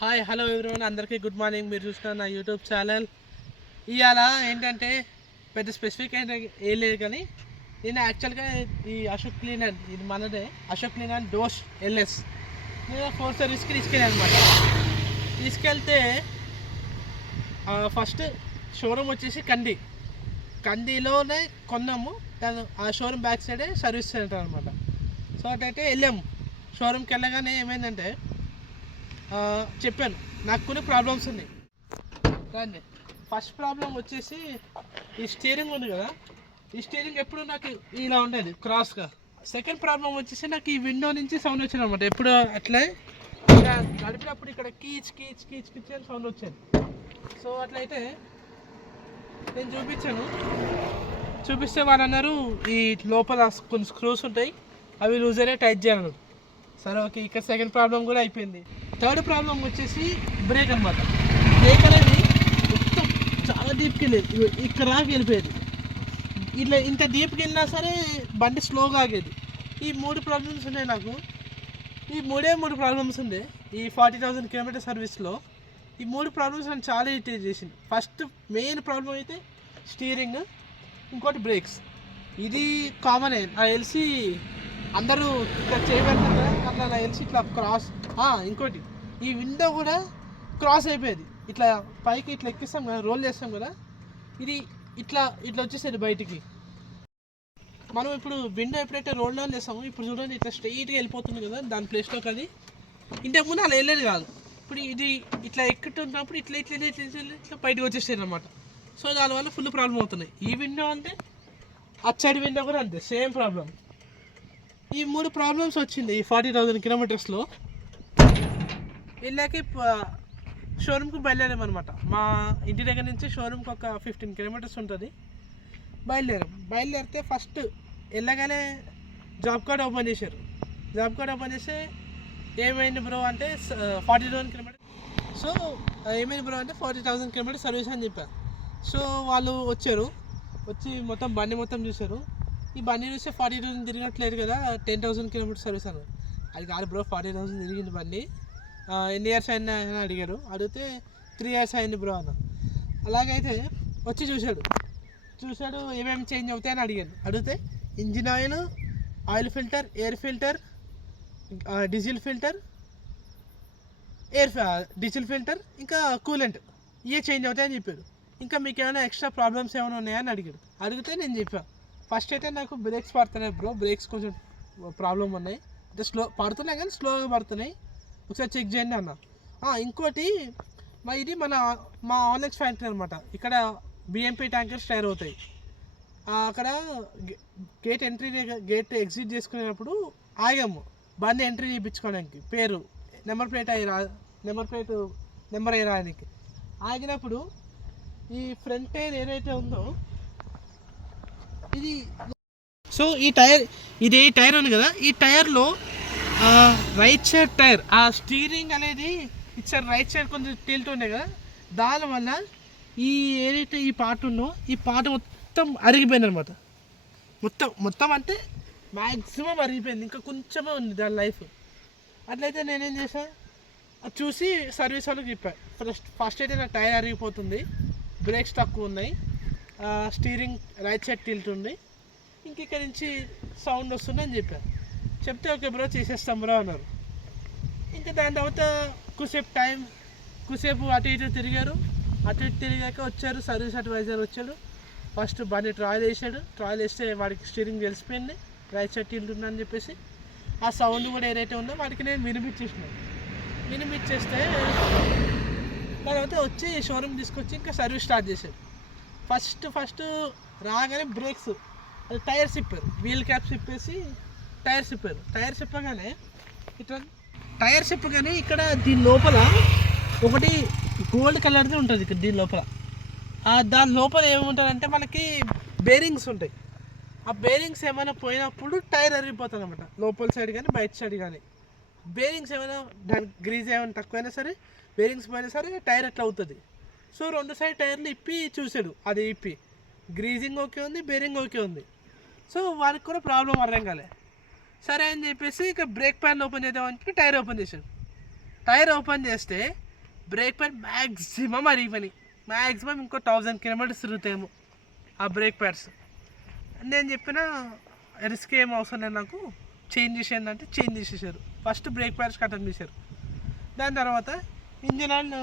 Hi hello everyone, అందరికీ good morning. మీరు చూస్తున్న నా యూట్యూబ్ ఛానల్. ఇవాళ ఏంటంటే పెద్ద స్పెసిఫిక్ అయితే ఏం లేదు, కానీ నేను యాక్చువల్గా ఈ అశోక్ క్లీనర్, ఇది మనదే అశోక్ క్లీనర్ డోస్ ఎల్ఎస్ నేను 4 సర్వీస్కి తీసుకెళ్ళాను అనమాట. తీసుకెళ్తే ఫస్ట్ షోరూమ్ వచ్చేసి కందిలోనే కొన్నాము. దాని ఆ షోరూమ్ బ్యాక్ సైడే సర్వీస్ సెంటర్ అనమాట. సో అటైతే వెళ్ళాము. షోరూమ్కి వెళ్ళగానే ఏమైందంటే చెప్పాను, నాకు కొన్ని ప్రాబ్లమ్స్ ఉన్నాయి. కానీ ఫస్ట్ ప్రాబ్లం వచ్చేసి ఈ స్టీరింగ్ ఉంది కదా, ఈ స్టీరింగ్ ఎప్పుడు నాకు ఇలా ఉండేది క్రాస్గా. సెకండ్ ప్రాబ్లం వచ్చేసి నాకు ఈ విండో నుంచి సౌండ్ వచ్చింది అనమాట. ఎప్పుడు అట్లే ఇలా గడిపినప్పుడు ఇక్కడ కీచ్ కీచ్ కీచ్ కీచ్ అని సౌండ్ వచ్చేది. సో అట్లయితే నేను చూపిస్తే వాళ్ళు అన్నారు ఈ లోపల కొన్ని స్క్రూస్ ఉంటాయి, అవి లూజ్ అయినా టైట్ చేయాలన్నారు. సరే ఓకే, ఇక్కడ సెకండ్ ప్రాబ్లం కూడా అయిపోయింది. థర్డ్ ప్రాబ్లం వచ్చేసి బ్రేక్ అనమాట. బ్రేక్ అనేది మొత్తం చాలా డీప్కి వెళ్ళేది, ఇక్కడ దాకా వెళ్ళిపోయేది. ఇట్లా ఇంత డీప్కి వెళ్ళినా సరే బండి స్లోగా ఆగేది. ఈ 3 ప్రాబ్లమ్స్ ఉన్నాయి నాకు. ఈ మూడు ప్రాబ్లమ్స్ ఉండే ఈ 40,000 కిలోమీటర్ సర్వీస్లో. ఈ 3 ప్రాబ్లమ్స్ నన్ను చాలా ఇరిటేట్ చేసింది. ఫస్ట్ మెయిన్ ప్రాబ్లం అయితే స్టీరింగ్, ఇంకోటి బ్రేక్స్. ఇది కామనే, ఆ ఎల్సీ అందరూ ఇక్కడ చేయబడతారు కదా, అట్లా ఎల్సీ ఇట్లా క్రాస్. ఇంకోటి ఈ విండో కూడా క్రాస్ అయిపోయేది. ఇట్లా పైకి ఇట్లా ఎక్కిస్తాం కదా, రోల్ చేస్తాం కదా, ఇది ఇట్లా వచ్చేసేది బయటికి. మనం ఇప్పుడు విండో ఎప్పుడైతే రోల్ డౌన్ చేస్తామో, ఇప్పుడు చూడండి ఇట్లా స్ట్రైట్గా వెళ్ళిపోతుంది కదా దాని ప్లేస్లోకి. అది ఇంతకుముందు అలా వెళ్ళేది కాదు. ఇప్పుడు ఇది ఇట్లా ఎక్కుతున్నప్పుడు ఇట్లా ఇట్లా ఇట్లా ఇట్లా బయటకు వచ్చేసేది అనమాట. సో దానివల్ల ఫుల్ ప్రాబ్లం అవుతున్నాయి. ఈ విండో అంటే అటు సైడ్ విండో కూడా అంతే, సేమ్ ప్రాబ్లం. ఈ 3 ప్రాబ్లమ్స్ వచ్చింది ఈ 40,000 కిలోమీటర్స్లో. వెళ్ళాక షోరూమ్కి బయలుదేరామన్నమాట. మా ఇంటి దగ్గర నుంచి షోరూమ్కి ఒక 15 కిలోమీటర్స్ ఉంటుంది. బయలుదేరితే ఫస్ట్ వెళ్ళగానే జాబ్ కార్డ్ ఓపెన్ చేశారు. జాబ్ కార్డ్ ఓపెన్ చేస్తే ఏమైంది బ్రో అంటే 40,000 కిలోమీటర్. సో ఏమైంది బ్రో అంటే 40,000 కిలోమీటర్ సర్వీస్ అని చెప్పారు. సో వాళ్ళు వచ్చి మొత్తం బండి మొత్తం చూశారు. ఈ బండి చూస్తే 40,000 తిరిగినట్లేదు కదా, 10,000 కిలోమీటర్ సర్వీస్ అన్నారు. అది కాదు బ్రో, 40,000 తిరిగింది బండి, ఎన్ని ఇయర్స్ అయినా అని అడిగారు. అడిగితే 3 ఇయర్స్ అయింది బ్రో అన్న. అలాగైతే వచ్చి చూశాడు ఏమేమి చేంజ్ అవుతాయని అడిగితే engine oil filter, air filter, diesel filter, ఇంకా కూలెంట్, ఇవే చేంజ్ అవుతాయని చెప్పాడు. ఇంకా మీకు ఏమైనా ఎక్స్ట్రా ప్రాబ్లమ్స్ ఏమైనా ఉన్నాయని అడిగితే నేను చెప్పాను. ఫస్ట్ అయితే నాకు బ్రేక్స్ పడుతున్నాయి బ్రో, బ్రేక్స్ కొంచెం ప్రాబ్లం ఉన్నాయి, అంటే స్లో పడుతున్నాయి కానీ స్లోగా పడుతున్నాయి, ఒకసారి చెక్ చేయండి అన్న. ఇంకోటి ఇది మా ఆన్లెక్స్ ఫ్యాక్టరీ అనమాట. ఇక్కడ బిఎంపీ ట్యాంకర్స్ తయారు అవుతాయి. అక్కడ గేట్ ఎగ్జిట్ చేసుకునేటప్పుడు ఆగాము బండి ఎంట్రీ చేయించుకోవడానికి, పేరు నెంబర్ వేయడానికి. ఆగినప్పుడు ఈ ఫ్రంట్ టైర్ ఏదైతే ఉందో ఇది, సో ఈ టైర్ ఉంది కదా, ఈ టైర్లో రైట్ సైడ్ టైర్, ఆ స్టీరింగ్ అనేది ఇటు సైడ్ రైట్ సైడ్ కొంచెం టిల్ట్ ఉండే కదా, దానివల్ల ఈ ఏదైతే ఈ పార్ట్ ఉందో ఈ పార్ట్ మొత్తం అరిగిపోయింది అనమాట. మొత్తం అంటే మ్యాక్సిమం అరిగిపోయింది, ఇంకా కొంచెమే ఉంది దాని లైఫ్. అట్లయితే నేనేం చేశాను, అది చూసి సర్వీస్ వాళ్ళకి చెప్పాను. ఫస్ట్ అయితే నా టైర్ అరిగిపోతుంది, బ్రేక్స్ తక్కువ ఉన్నాయి, స్టీరింగ్ రైట్ సైడ్ టిల్ట్ ఉంది, ఇక్కడ నుంచి సౌండ్ వస్తుంది అని చెప్పాను. చెప్తే ఓకే బ్రో చేసేస్తాం బ్రో అన్నారు. ఇంకా దాని తర్వాత కుసేపు అటు ఇటు తిరిగారు. అటు ఇటు తిరిగాక వచ్చారు, సర్వీస్ అడ్వైజర్ వచ్చాడు. ఫస్ట్ బండి ట్రాయల్ వేస్తే వాడికి స్టీరింగ్ తెలిసిపోయింది, రైట్ సైడ్ టిల్ట్ ఉందని చెప్పేసి. ఆ సౌండ్ కూడా ఏదైతే ఉందో వాడికి నేను వినిపించేస్తే తర్వాత వచ్చి షోరూమ్ తీసుకొచ్చి ఇంకా సర్వీస్ స్టార్ట్ చేశాడు. ఫస్ట్ రాగానే బ్రేక్స్, అది టైర్ సిప్పారు, వీల్ క్యాప్ సిప్పేసి టైర్ సిప్పగానే ఇక్కడ దీని లోపల ఒకటి గోల్డ్ కలర్ది ఉంటుంది. ఇక్కడ దీని లోపల దాని లోపల ఏముంటుందంటే మనకి బేరింగ్స్ ఉంటాయి. ఆ బేరింగ్స్ ఏమైనా పోయినప్పుడు టైర్ అరిగిపోతుంది అనమాట, లోపల సైడ్ కానీ బయట సైడ్ కానీ. బేరింగ్స్ ఏమైనా దాని గ్రీజ్ ఏమైనా తక్కువైనా సరే, బేరింగ్స్ పోయినా సరే టైర్ ఎట్లా అవుతుంది. సో 2 సైడ్ టైర్లు చూసాడు, అది గ్రీజింగ్ ఓకే ఉంది, బేరింగ్ ఓకే ఉంది. సో వారికి కూడా ప్రాబ్లం అర్థం కాలే. సరే అని చెప్పేసి ఇక బ్రేక్ ప్యాన్ ఓపెన్ చేద్దామని చెప్పి టైర్ ఓపెన్ చేశాడు. టైర్ ఓపెన్ చేస్తే బ్రేక్ ప్యాడ్ మ్యాక్సిమం అరిగిపోయినాయి. మ్యాక్సిమం ఇంకో 1000 కిలోమీటర్స్ తిరుగుతాయేమో ఆ బ్రేక్ ప్యాడ్స్. నేను చెప్పిన రిస్క్ ఏం అవసరం లేదు, నాకు చేంజ్ చేసేది అంటే చేంజ్ చేసేసారు. ఫస్ట్ బ్రేక్ ప్యాడ్స్ కట్టం చేశారు, దాని తర్వాత ఇంజిన్ ఆయిల్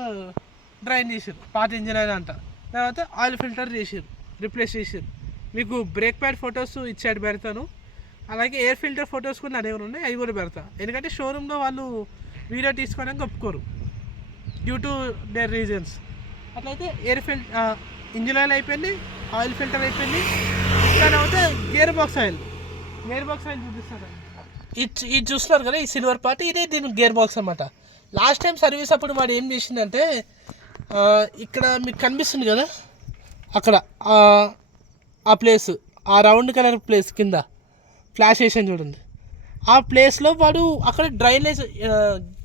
డ్రైన్ చేశారు, పాత ఇంజిన్ ఆయిల్ అంట. తర్వాత ఆయిల్ ఫిల్టర్ చేశారు, రిప్లేస్ చేశారు. మీకు బ్రేక్ ప్యాడ్ ఫొటోస్ ఇచ్చాడు పెడతాను, అలాగే ఎయిర్ ఫిల్టర్ ఫొటోస్ కూడా నా దగ్గర ఉన్నాయి, అవి కూడా పెడతాను. ఎందుకంటే షోరూంలో వాళ్ళు వీడియో తీసుకోవడానికి ఒప్పుకోరు డ్యూ టు దేర్ రీజన్స్. అట్లయితే ఇంజిన్ ఆయిల్ అయిపోయింది, ఆయిల్ ఫిల్టర్ అయిపోయింది. తర్వాత గేర్ బాక్స్ ఆయిల్ చూపిస్తారు. ఇది చూస్తున్నారు కదా, ఈ సిల్వర్ పార్ట్, ఇదే దీని గేర్ బాక్స్ అన్నమాట. లాస్ట్ టైం సర్వీస్ అప్పుడు వాడు ఏం చేసిందంటే, ఇక్కడ మీకు కనిపిస్తుంది కదా అక్కడ ఆ ప్లేస్, ఆ రౌండ్ కలర్ ప్లేస్ కింద ఫ్లాష్ వేసాను చూడండి, ఆ ప్లేస్లో వాడు అక్కడ డ్రైనేజ్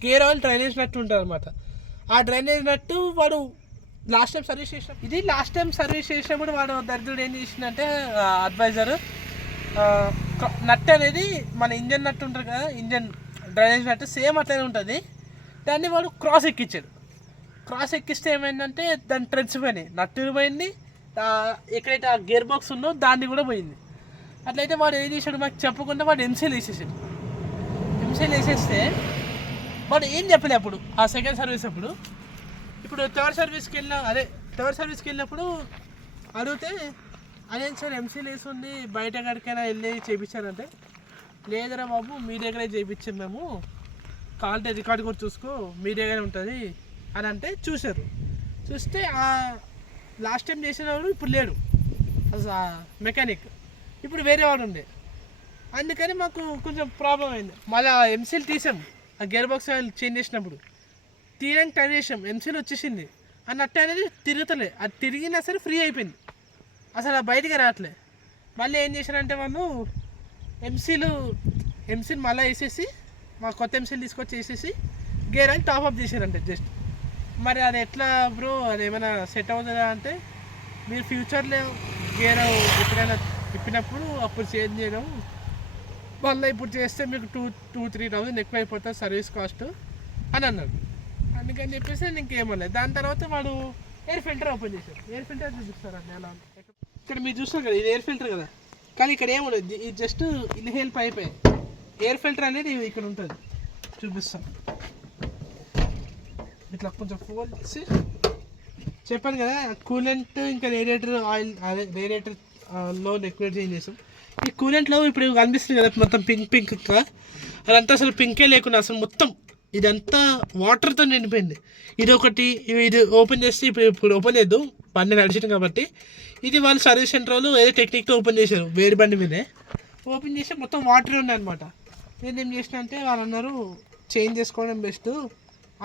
గేర్ ఆయిల్ డ్రైనేజ్ నట్టు ఉంటుంది అనమాట. ఆ డ్రైనేజ్ నట్టు వాడు లాస్ట్ టైం సర్వీస్ చేసినప్పుడు వాడు దరిద్రుడు ఏం చేసిందంటే, అడ్వైజర్ నట్ అనేది మన ఇంజన్ నట్టు ఉంటుంది కదా, ఇంజన్ డ్రైనేజ్ నట్టు సేమ్ అట్లనే ఉంటుంది, దాన్ని వాడు క్రాస్ ఎక్కిస్తే ఏమైందంటే దాన్ని ట్రెడ్స్ పోయినాయి, నట్టు పోయింది, ఎక్కడైతే ఆ గేర్ బాక్స్ ఉందో దాన్ని కూడా పోయింది. అట్లయితే వాడు ఏం చేశాడు, మాకు చెప్పకుండా వాడు ఎంసీల్ వేసేసాడు. ఎంసీల్ వేసేస్తే వాడు ఏం చెప్పలే అప్పుడు ఆ సెకండ్ సర్వీస్ అప్పుడు. ఇప్పుడు థర్డ్ సర్వీస్కి వెళ్ళినప్పుడు అడిగితే, అదేం సార్ ఎంసీల్ వేసి ఉంది, బయట ఎక్కడికైనా వెళ్ళి చేయించారంటే, లేదరా బాబు మీ దగ్గరే చేయించాం మేము, కావాలంటే రికార్డు కూడా చూసుకో మీ దగ్గరే ఉంటుంది అని అంటే చూశారు. చూస్తే లాస్ట్ టైం చేసిన వాడు ఇప్పుడు లేడు మెకానిక్, ఇప్పుడు వేరే వాడు ఉండే. అందుకని మాకు కొంచెం ప్రాబ్లం అయింది. మళ్ళీ ఎంసీల్ తీసాం, ఆ గేర్ బాక్స్ చేంజ్ చేసినప్పుడు తీయడానికి ట్రై చేసాం, ఎంసీల్ వచ్చేసింది, ఆ నట్టు అనేది తిరుగుతలే, అది తిరిగినా సరే ఫ్రీ అయిపోయింది, అసలు బయటికి రావట్లే. మళ్ళీ ఏం చేశారంటే వాళ్ళు ఎంసీల్ మళ్ళీ వేసేసి, మా కొత్త ఎంసీల్ తీసుకొచ్చి వేసేసి గేర్ అని టాప్అప్ చేశారంటే జస్ట్. మరి అది ఎట్లా బ్రో, అది ఏమైనా సెట్ అవుతుందా అంటే, మీరు ఫ్యూచర్లో గేర్ ఎప్పుడైనా తిప్పినప్పుడు అప్పుడు చేంజ్ చేయడం, మళ్ళీ ఇప్పుడు చేస్తే మీకు 2,000-3,000 ఎక్కువ అయిపోతుంది సర్వీస్ కాస్ట్ అని అన్నాడు. అందుకని చెప్పేసి ఇంకేమలేదు. దాని తర్వాత వాడు ఎయిర్ ఫిల్టర్ ఓపెన్ చేశారు. ఎయిర్ ఫిల్టర్ చూపిస్తారండి ఎలా. ఇక్కడ మీరు చూస్తారు కదా, ఇది ఎయిర్ ఫిల్టర్ కదా, కానీ ఇక్కడ ఏముండదు, ఇది జస్ట్ ఇన్హేల్ పైపే. ఎయిర్ ఫిల్టర్ అనేది ఇక్కడ ఉంటుంది, చూపిస్తాం. ఇట్లా కొంచెం ఫోల్డ్ చేసి చెప్పాను కదా, కూలెంట్ ఇంకా రేడియేటర్ ఆయిల్, అదే రేడియేటర్లో లిక్విడ్ చేంజ్ చేసాం. ఈ కూలెంట్లో ఇప్పుడు కనిపిస్తుంది కదా మొత్తం పింక్ అదంతా అసలు పింకే లేకుండా అసలు మొత్తం ఇదంతా వాటర్తో నిండిపోయింది. ఇది ఓపెన్ చేస్తే ఇప్పుడు ఓపెన్ చేద్దాం, బండి నడిచింది కాబట్టి. ఇది వాళ్ళు సర్వీస్ సెంటర్ వాళ్ళు ఏదో టెక్నిక్తో ఓపెన్ చేశారు, వేడి బండి మీదే ఓపెన్ చేస్తే మొత్తం వాటర్ ఉన్నాయి అనమాట. నేనేం చేసిన అంటే వాళ్ళు అన్నారు చేంజ్ చేసుకోవడం బెస్ట్,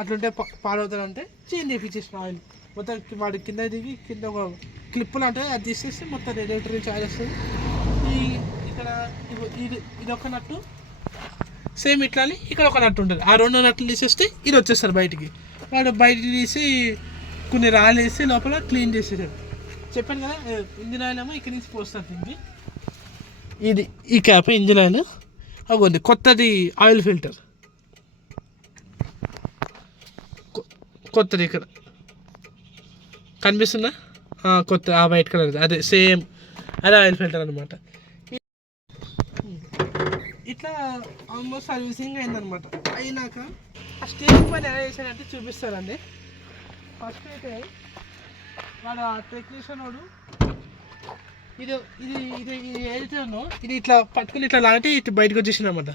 అట్లుంటే పాడవుతారంటే చేంజ్ చేయించేసిన ఆయిల్ మొత్తం. వాడి కింద దిగి కింద ఒక క్లిప్పులు అంటే అది తీసేస్తే మొత్తం రేడియేటర్ నుంచి ఆయిల్ వస్తుంది. ఇక్కడ ఇది ఒక నట్టు సేమ్ ఇట్లానే ఇక్కడ ఒక నట్టు ఉంటుంది, ఆ 2 నట్లు తీసేస్తే ఇది వచ్చేస్తారు బయటికి. వాడు బయటికి తీసి కొన్ని రాళ్ళు వేసి లోపల క్లీన్ చేసేసాడు. చెప్పాను కదా, ఇంజిన్ ఆయిల్ ఏమో ఇక్కడి నుంచి పోస్తారు దీనికి. ఇది ఈ క్యాప్ ఇంజిన్ ఆయిల్, అవ్వండి కొత్తది ఆయిల్ ఫిల్టర్, కొత్తది ఇక్కడ కనిపిస్తుందా, కొత్త వైట్ కలర్, అదే సేమ్ అదే ఆయిల్ ఫిల్టర్ అనమాట. ఇట్లా ఆల్మోస్ట్ సర్వీసింగ్ అయిందనమాట. అయినాక ఆ స్టీరింగ్ పైన ఎలా చేశాడంటే చూపిస్తారండి. ఫస్ట్ అయితే వాడు ఆ టెక్నీషియన్ వాడు ఇది ఏదైతే ఉందో ఇది ఇట్లా పట్టుకుని ఇట్లా లాగితే ఇట్లా బయటకు వచ్చేసింది అనమాట.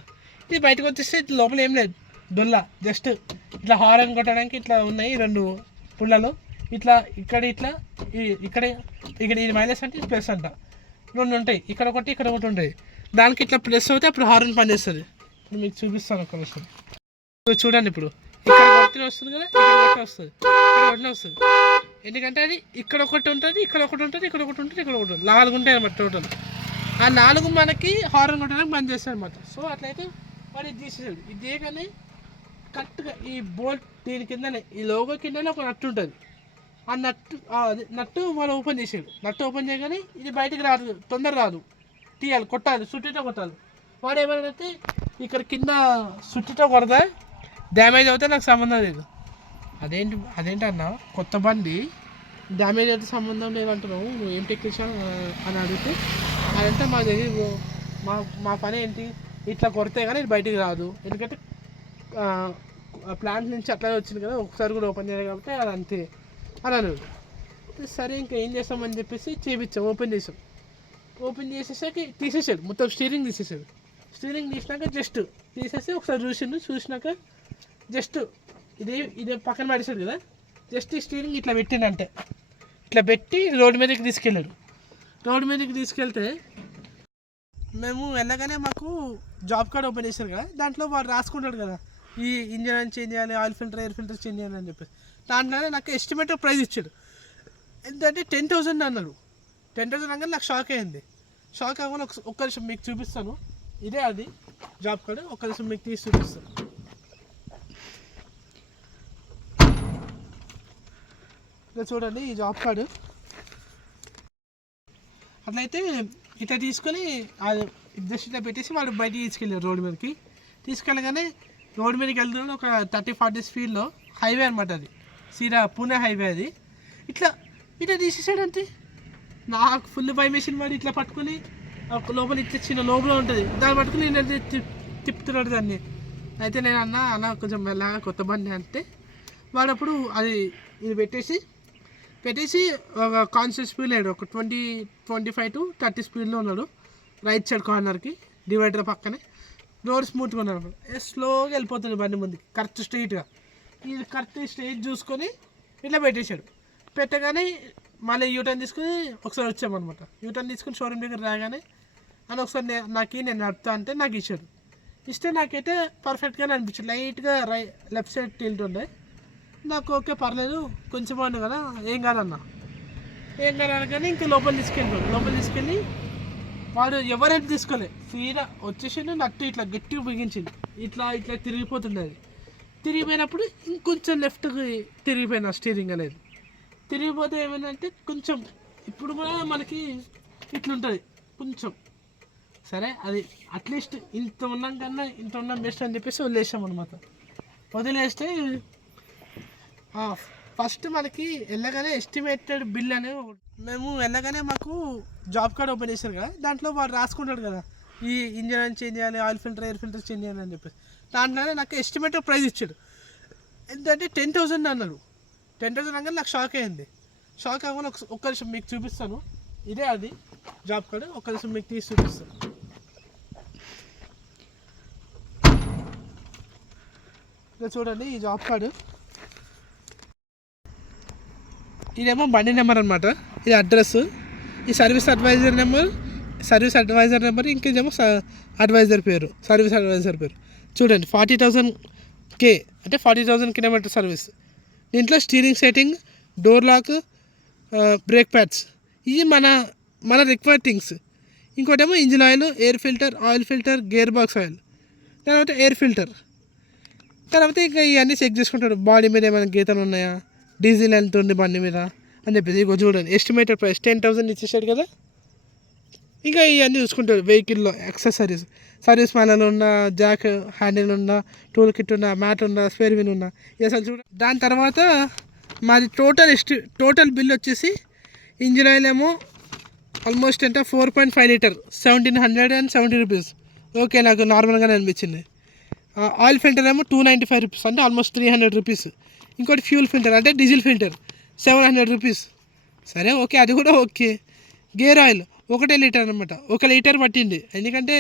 ఇది బయటకు వచ్చేస్తే లోపల ఏం లేదు, డొల్లా జస్ట్ ఇట్లా హారన్ కొట్టడానికి ఇట్లా ఉన్నాయి 2 పుల్లలు, ఇట్లా ఇక్కడ ఇది మైనస్ అంటే ఇది ప్లస్ అంట, 2 ఉంటాయి, ఇక్కడ ఒకటి ఇక్కడ ఒకటి ఉంటాయి. దానికి ఇట్లా ప్లస్ అవుతే అప్పుడు హారన్ పనిచేస్తుంది. ఇప్పుడు మీకు చూపిస్తాను ఒక విషయం. చూడండి, ఇప్పుడు ఇక్కడ కొట్టిన వస్తుంది కదా, ఇక్కడ కొట్టిన వస్తుంది, ఇక్కడ కొట్టిన వస్తుంది. ఎందుకంటే అది ఇక్కడ ఒకటి ఉంటుంది, ఇక్కడ ఒకటి ఉంటుంది, ఇక్కడ ఒకటి ఉంటుంది, ఇక్కడ ఒకటి ఉంటుంది, 4 ఉంటాయి అన్నమాట టోటల్. ఆ 4 మనకి హారన్ కొట్టడానికి బంద్ చేస్తాడు అనమాట. సో అట్లయితే వాడు ఇది తీసేసాడు. ఇది చేయగానే కరెక్ట్గా ఈ బోల్ట్ దీని కిందనే, ఈ లోగో కిందనే ఒక నట్టు ఉంటుంది. ఆ నట్టు వాడు ఓపెన్ చేసాడు. నట్టు ఓపెన్ చేయగానే ఇది బయటకు రాదు, తొందర రాదు, తీయాలి, కొట్టాలి, సుట్టితో కొట్టాలి. వాడు ఏమైనా ఇక్కడ కింద సుట్టితో కొడతా డ్యామేజ్ అవుతే నాకు సంబంధం లేదు, అదేంటన్నా కొత్త బండి డ్యామేజ్ అయితే సంబంధం లేదంటున్నావు, నువ్వు ఏం టెక్నీషియన్ అని అడిగితే అదంతా మాకు తెలియదు, మా పని ఏంటి ఇట్లా కొడితే కానీ ఇది బయటికి రాదు, ఎందుకంటే ప్లాంట్ నుంచి అట్లా వచ్చింది కదా, ఒకసారి కూడా ఓపెన్ చేయాలి కాబట్టి అది అంతే అని అన్నాడు. సరే ఇంకా ఏం చేస్తామని చెప్పేసి చేపించాం, ఓపెన్ చేసేసాక తీసేసాడు, మొత్తం స్టీరింగ్ తీసేసాడు. స్టీరింగ్ తీసినాక జస్ట్ తీసేసి ఒకసారి చూసినాక జస్ట్ ఇదే పక్కన పడేసాడు కదా, జస్ట్ ఈ స్టీరింగ్ ఇట్లా పెట్టిండంటే ఇట్లా పెట్టి రోడ్డు మీదకి తీసుకెళ్ళాడు. రోడ్డు మీదకి తీసుకెళ్తే మేము వెళ్ళగానే మాకు జాబ్ కార్డ్ ఓపెన్ చేశారు కదా, దాంట్లో వాడు రాసుకుంటాడు కదా ఈ ఇంజన్ చేంజ్ చేయాలి, oil filter, air filter change చేయాలి అని చెప్పేసి. దాంట్లోనే నాకు ఎస్టిమేటెడ్ ప్రైస్ ఇచ్చాడు. ఎంతంటే 10,000 అన్నాడు. 10,000 అనగానే నాకు షాక్ అయింది. షాక్ అవ్వగానే ఒక్క నిమిషం మీకు చూపిస్తాను, ఇదే అది జాబ్ కార్డు, ఒక్క నిమిషం మీకు తీసి చూపిస్తాను. ఇక చూడండి ఈ జాబ్ కార్డు. అట్లయితే ఇట్లా తీసుకొని అది జస్ట్ ఇట్లా పెట్టేసి వాడు బయటికి తీసుకెళ్ళారు రోడ్డు మీదకి. తీసుకెళ్ళగానే రోడ్డు మీదకి వెళ్తున్నాడు ఒక 30-40 స్పీడ్లో, హైవే అనమాట అది, సీదా పూణే హైవే అది. ఇట్లా తీసేసాడు అంతే. నాకు ఫుల్ భయం వేసింది. వాడు ఇట్లా పట్టుకుని లోపల ఇట్లా చిన్న లోపల ఉంటుంది, దాన్ని పట్టుకుని నేను తిప్పుతున్నాడు దాన్ని. అయితే నేను అన్న కొంచెం మెల్లగా కొత్త బండి అంటే వాడప్పుడు ఇది పెట్టేసి ఒక కాన్స్టెంట్ స్పీడ్ లేడు, ఒక 20-25 to 30 స్పీడ్లో ఉన్నాడు. రైట్ సైడ్ కార్నర్కి డివైడర్ పక్కనే రోడ్ స్మూత్గా ఉన్నాడు. స్లోగా వెళ్ళిపోతుంది బండి ముందుకి, కరెక్ట్ స్ట్రైట్గా. ఇది కరెక్ట్ స్ట్రైట్ చూసుకొని ఇట్లా పెట్టేశాడు. పెట్టగానే మళ్ళీ యూటర్న్ తీసుకుని ఒకసారి వచ్చామన్నమాట. యూటర్న్ తీసుకుని షోరూమ్ దగ్గర రాగానే అని ఒకసారి నేను నడుపుతా అంటే నాకు ఇచ్చాడు. ఇస్తే నాకైతే పర్ఫెక్ట్గానే అనిపించింది. లైట్గా లెఫ్ట్ సైడ్ టిల్ట్ ఉండే. నాకు ఓకే పర్లేదు, కొంచెం బాగుంది కదా, ఏం కాదన్నా కానీ ఇంకా లోపల తీసుకెళ్ళి వాడు ఎవరు హెల్ప్ తీసుకోలే, సీదా వచ్చేసిండు, నట్టు ఇట్లా గట్టిగా బిగించింది, ఇట్లా తిరిగిపోతుంది. అది తిరిగిపోయినప్పుడు ఇంకొంచెం లెఫ్ట్కి తిరిగిపోయిన స్టీరింగ్ అనేది. తిరిగిపోతే ఏమైందంటే కొంచెం ఇప్పుడు కూడా మనకి ఇట్లుంటుంది కొంచెం. సరే అది అట్లీస్ట్ ఇంత ఉన్నాం బెస్ట్ అని చెప్పేసి వదిలేసాం అనమాట. వదిలేస్తే ఫస్ట్ మనకి వెళ్ళగానే ఎస్టిమేటెడ్ బిల్ అనేది మేము వెళ్ళగానే మాకు జాబ్ కార్డ్ ఓపెన్ చేశారు కదా, దాంట్లో వాడు రాసుకుంటాడు కదా ఈ ఇంజన్ చేంజ్ చేయాలి, oil filter, air filter change చేయాలి అని చెప్పేసి. దాంట్లోనే నాకు ఎస్టిమేటెడ్ ప్రైస్ ఇచ్చాడు. ఎంతంటే 10,000 అన్నాడు. 10,000 అనగానే నాకు షాక్ అయింది. షాక్ అవ్వగానే ఒక్క నిమిషం మీకు చూపిస్తాను, ఇదే అది జాబ్ కార్డు, ఒక్క నిమిషం మీకు తీసి చూపిస్తాను. ఇక చూడండి ఈ జాబ్ కార్డు. ఇదేమో బండి నెంబర్ అనమాట, ఇది అడ్రస్, ఈ సర్వీస్ అడ్వైజర్ నెంబర్, ఇంకేమో అడ్వైజర్ పేరు, సర్వీస్ అడ్వైజర్ పేరు. చూడండి 40,000 K అంటే 40,000 కిలోమీటర్ సర్వీస్. దీంట్లో steering setting, door lock, brake pads, ఇవి మన రిక్వైర్డ్ థింగ్స్. ఇంకోటేమో engine oil, air filter, oil filter, gear box oil, తర్వాత ఎయిర్ ఫిల్టర్. తర్వాత ఇంకా ఇవన్నీ చెక్ చేసుకుంటాడు, బాడీ మీద ఏమైనా గీతలు ఉన్నాయా, డీజిల్ ఎంత ఉంది బండి మీద అని చెప్పేసి. ఇగో చూడండి ఎస్టిమేటెడ్ ప్రైస్ 10,000 ఇచ్చేసాడు కదా. ఇంకా ఇవన్నీ చూసుకుంటాడు, వెహికల్లో యాక్సెసరీస్, సర్వీస్ మ్యాన్లు ఉన్నా, జాక్ హ్యాండిల్ ఉన్నా, టూల్ కిట్ ఉన్నా, మ్యాట్ ఉన్నా, స్పేర్ విన్ ఉన్నా, అసలు చూడ. దాని తర్వాత మాది టోటల్ బిల్ వచ్చేసి ఇంజిన్ ఆయిల్ ఏమో ఆల్మోస్ట్ అంటే 4.5 లీటర్ 1,770 రూపీస్. ఓకే నాకు నార్మల్గానే అనిపించింది. ఆయిల్ ఫిల్టర్ ఏమో 295 రూపీస్, అంటే ఆల్మోస్ట్ 300 రూపీస్. ఇంకోటి ఫ్యూల్ ఫిల్టర్ అంటే డీజిల్ ఫిల్టర్ 700 రూపీస్. సరే ఓకే అది కూడా ఓకే. గేర్ ఆయిల్ 1 లీటర్ అనమాట, 1 లీటర్ పట్టింది. ఎందుకంటే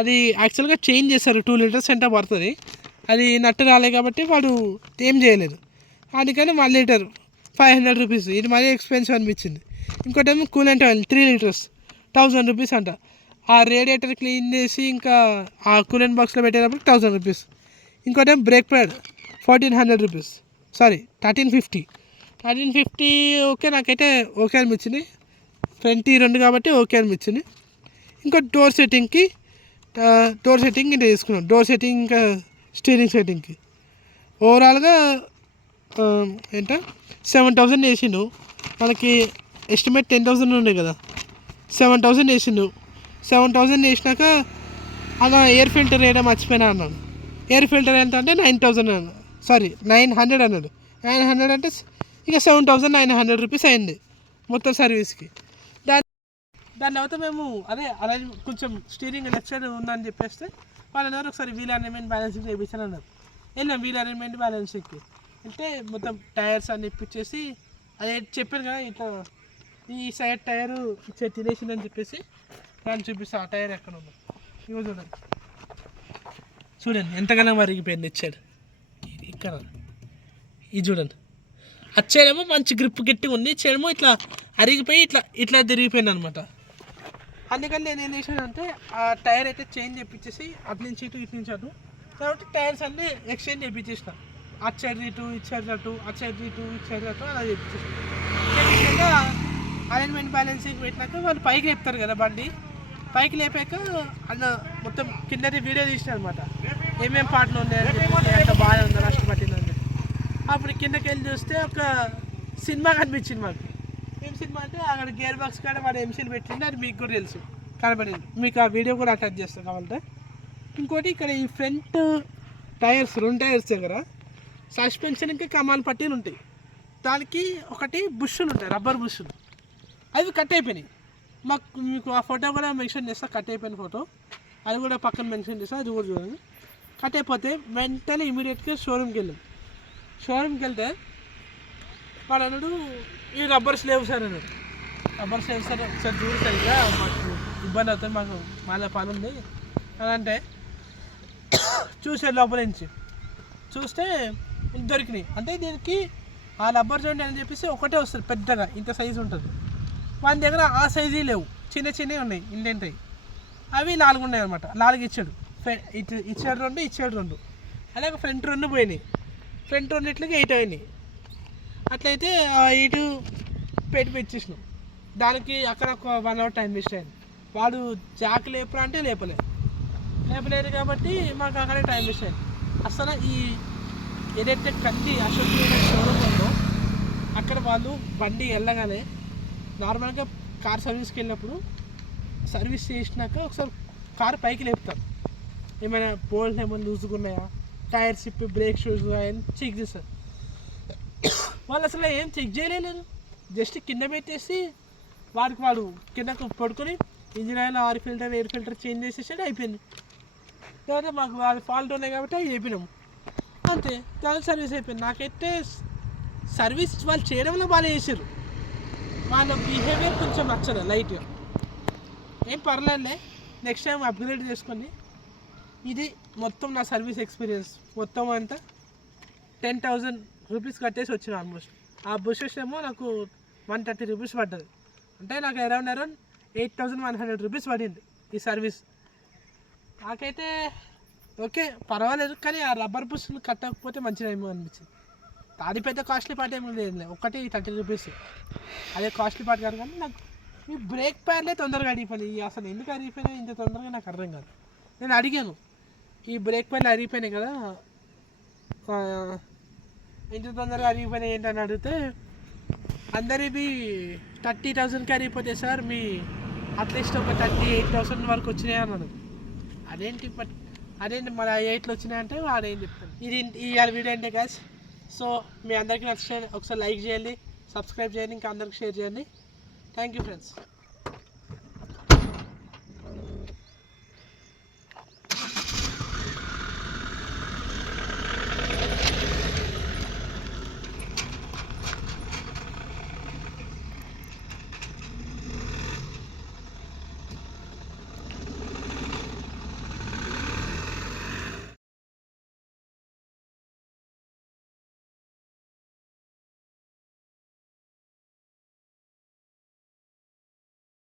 అది యాక్చువల్గా చేంజ్ చేస్తారు, 2 లీటర్స్ ఎంత పడుతుంది. అది నట్టు రాలే కాబట్టి వాడు ఏం చేయలేదు, అందుకని 1 లీటర్ 500 రూపీస్. ఇది మరీ ఎక్స్పెన్సివ్ అనిపించింది. ఇంకోటేమో కూలెంట్ ఆయిల్ 3 లీటర్స్ 1,000 రూపీస్ అంట. ఆ రేడియేటర్ క్లీన్ చేసి ఇంకా ఆ కూలెంట్ బాక్స్లో పెట్టేటప్పుడు 1,000 రూపీస్. ఇంకోటేమో break pad 1,400 rupees, sorry 1,350 okay నాకైతే ఓకే అనిపించింది. ఫ్రంట్ 2 కాబట్టి ఓకే అనిపించింది. ఇంకా డోర్ సెట్టింగ్ ఇంకా తీసుకున్నాం, డోర్ సెట్టింగ్ ఇంకా స్టీరింగ్ సెట్టింగ్కి ఓవరాల్గా 7,000 వేసిండు. మనకి ఎస్టిమేట్ 10,000 ఉండే కదా, 7,000 వేసిండు. 7,000 వేసినాక అలా ఎయిర్ ఫిల్టర్ వేయడం మర్చిపోయినా అన్నాడు. ఎయిర్ ఫిల్టర్ ఎంత అంటే 9,000 అన్నాడు, సారీ 900 అన్నాడు. 900 అంటే ఇక 7,900 రూపీస్ అయింది మొత్తం సర్వీస్కి. దాని తర్వాత మేము అదే కొంచెం స్టీరింగ్ లెఫ్ట్ సైడ్ ఉందని చెప్పేస్తే వాళ్ళని ఒకసారి వీల్ అలైన్మెంట్ బ్యాలెన్సింగ్ చేయించాను అన్నారు. వెళ్ళాం వీల్ అలైన్మెంట్ బ్యాలెన్సింగ్కి వెళ్తే మొత్తం టైర్స్ అన్ని ఇప్పించేసి అది చెప్పాను కదా ఇట్లా ఈ సైడ్ టైరు ఇచ్చే తినేసిందని చెప్పేసి దాన్ని చూపిస్తే ఆ టైర్ ఎక్కడ ఉందో ఇవ్వ చూడండి ఎంతగానో మరిగిపోయింది ఇచ్చాడు ఇక్కడ ఇది చూడండి. అచ్చేమో మంచి గ్రిప్ గట్టిగా ఉంది, ఇచ్చేమో ఇట్లా అరిగిపోయి ఇట్లా తిరిగిపోయింది అనమాట. అందుకని నేను ఏం చేశానంటే ఆ టైర్ అయితే చేంజ్ చేయించేసి అటు నుంచి ఇటు నుంచి అటు కాబట్టి టైర్స్ అన్నీ ఎక్స్చేంజ్ చేయించేసిన. అటు సైడ్ ఇటు ఇటు సైడ్ అటు అటు సైడ్ ఇటు ఇటు సైడ్ అటు అలా చేయించేసాక అలైన్మెంట్ బ్యాలెన్సింగ్ పెట్టినాక వాళ్ళు పైకి లేపుతారు కదా బండి. పైకి లేపాక అన్న మొత్తం కిందటి వీడియో తీసిన అనమాట ఏమేమి పాటలు ఉన్నాయని చెప్పి అంత బాగా ఉంది రస్ట్ పట్టిందని. అప్పుడు కిందకి వెళ్ళి చూస్తే ఒక సినిమా కనిపించింది మాకు. ఏం సినిమా అంటే అక్కడ గేర్ బాక్స్ కాడ వాడు ఎంసీలు పెట్టింది, అది మీకు కూడా తెలుసు కనబడింది. మీకు ఆ వీడియో కూడా అటాచ్ చేస్తాను కావాలంటే. ఇంకోటి ఇక్కడ ఈ ఫ్రంట్ టైర్స్ 2 టైర్స్ దగ్గర సస్పెన్షన్కి కమాల్ పట్టీలు ఉంటాయి. దానికి ఒకటి బుష్లు ఉంటాయి, రబ్బర్ బుష్లు, అవి కట్ అయిపోయినాయి. మీకు ఆ ఫోటో కూడా మెన్షన్ చేస్తా, కట్ అయిపోయిన ఫోటో అది కూడా పక్కన మెన్షన్ చేస్తా, అది కూడా చూడండి. కట్ అయిపోతే వెంటనే ఇమీడియట్గా షోరూమ్కి వెళ్ళాం. షోరూమ్కి వెళ్తే వాడు అన్నాడు ఈ రబ్బర్ స్లేవ్స్ అన్నాడు. రబ్బర్ స్లేవ్స్ అని ఒకసారి చూడు సరిగ్గా మాకు ఇబ్బంది అవుతుంది, మాకు మళ్ళీ పని ఉంది అని అంటే చూసే లోపల నుంచి చూస్తే దొరికినాయి. అంటే దీనికి ఆ రబ్బర్ జాయింట్ అని చెప్పేసి ఒకటే వస్తుంది పెద్దగా, ఇంత సైజు ఉంటుంది. మన దగ్గర ఆ సైజు లేవు, చిన్నవి ఉన్నాయి ఇండెంట్ అయ్యి. అవి 4 ఉన్నాయి అనమాట. 4 ఇచ్చాడు, ఇచ్చాడు 2 ఇచ్చాడు 2. అలాగే ఫ్రంట్ 2 పోయినాయి, ఫ్రంట్ 2 8 అయినాయి. అట్లయితే 8 పెట్టించేసినాం. దానికి అక్కడ ఒక 1 hour టైం వేస్ట్ అయింది. వాడు జాక్ లేపరా అంటే లేపలేదు కాబట్టి మాకు అక్కడే టైం వేస్ట్ అయింది. అసలు ఈ ఏదైతే కంది అశోక్ షోరూమ్ ఉందో అక్కడ వాళ్ళు బండి వెళ్ళగానే నార్మల్గా కార్ సర్వీస్కి వెళ్ళినప్పుడు సర్వీస్ చేసినాక ఒకసారి కారు పైకి లేపుతారు, ఏమైనా బోల్ట్ ఏమైనా లూజ్గా ఉన్నాయా, టైర్ సిప్పి బ్రేక్ షూస్ అవన్నీ చెక్ చేస్తారు. వాళ్ళు అసలు ఏం చెక్ చేయలేదు, జస్ట్ కింద పెట్టేసి వాడు కిందకు పడుకొని engine oil oil filter air filter change చేసేసాడు, అయిపోయింది. తర్వాత మాకు వాళ్ళు ఫాల్ట్ ఉన్నాయి కాబట్టి అవి చెప్పినాము అంతే, దాని సర్వీస్ అయిపోయింది. నాకైతే సర్వీస్ వాళ్ళు చేయడంలో బాగా చేశారు, వాళ్ళ బిహేవియర్ కొంచెం నచ్చదు లైట్గా. ఏం పర్లేదులే, నెక్స్ట్ టైం అప్గ్రేడ్ చేసుకొని. ఇది మొత్తం నా సర్వీస్ ఎక్స్పీరియన్స్. మొత్తం అంతా 10,000 రూపీస్ కట్టేసి వచ్చిన ఆల్మోస్ట్. ఆ బుషెస్ ఏమో నాకు 130 రూపీస్ పడ్డది, అంటే నాకు అరౌండ్ 8,100 రూపీస్ పడింది ఈ సర్వీస్. నాకైతే ఓకే పర్వాలేదు, కానీ ఆ రబ్బర్ బుష్లు కట్టకపోతే మంచిదేమో అనిపించింది. అది పెద్ద కాస్ట్లీ పార్ట్ ఏమో లేదు, ఒకటి 30 రూపీస్, అదే కాస్ట్లీ పార్ట్ కాదు. కానీ నాకు ఈ బ్రేక్ ప్యాడ్లే తొందరగా అరిగిపోయినాయి. అసలు ఎందుకు అరిగిపోయినాయి ఇంత తొందరగా నాకు అర్థం కాదు. నేను అడిగాను ఈ బ్రేక్ ప్యాడ్లు అరిగిపోయినాయి కదా, ఇంత తొందరగా అరిగిపోయినాయి ఏంటని అడిగితే అందరివి 30,000కి అరిగిపోతాయి సార్, మీ అట్లీస్ట్ ఒక 38,000 వరకు వచ్చినాయి అన్నాను. అదేంటి మన 8లో వచ్చినాయంటే వాడేం చెప్తాను. ఇది ఇవాళ వీడియో అంటే గాయ్స్. సో మీ అందరికీ నచ్చితే ఒకసారి లైక్ చేయండి, సబ్స్క్రైబ్ చేయండి, ఇంకా అందరికి షేర్ చేయండి. Thank you friends.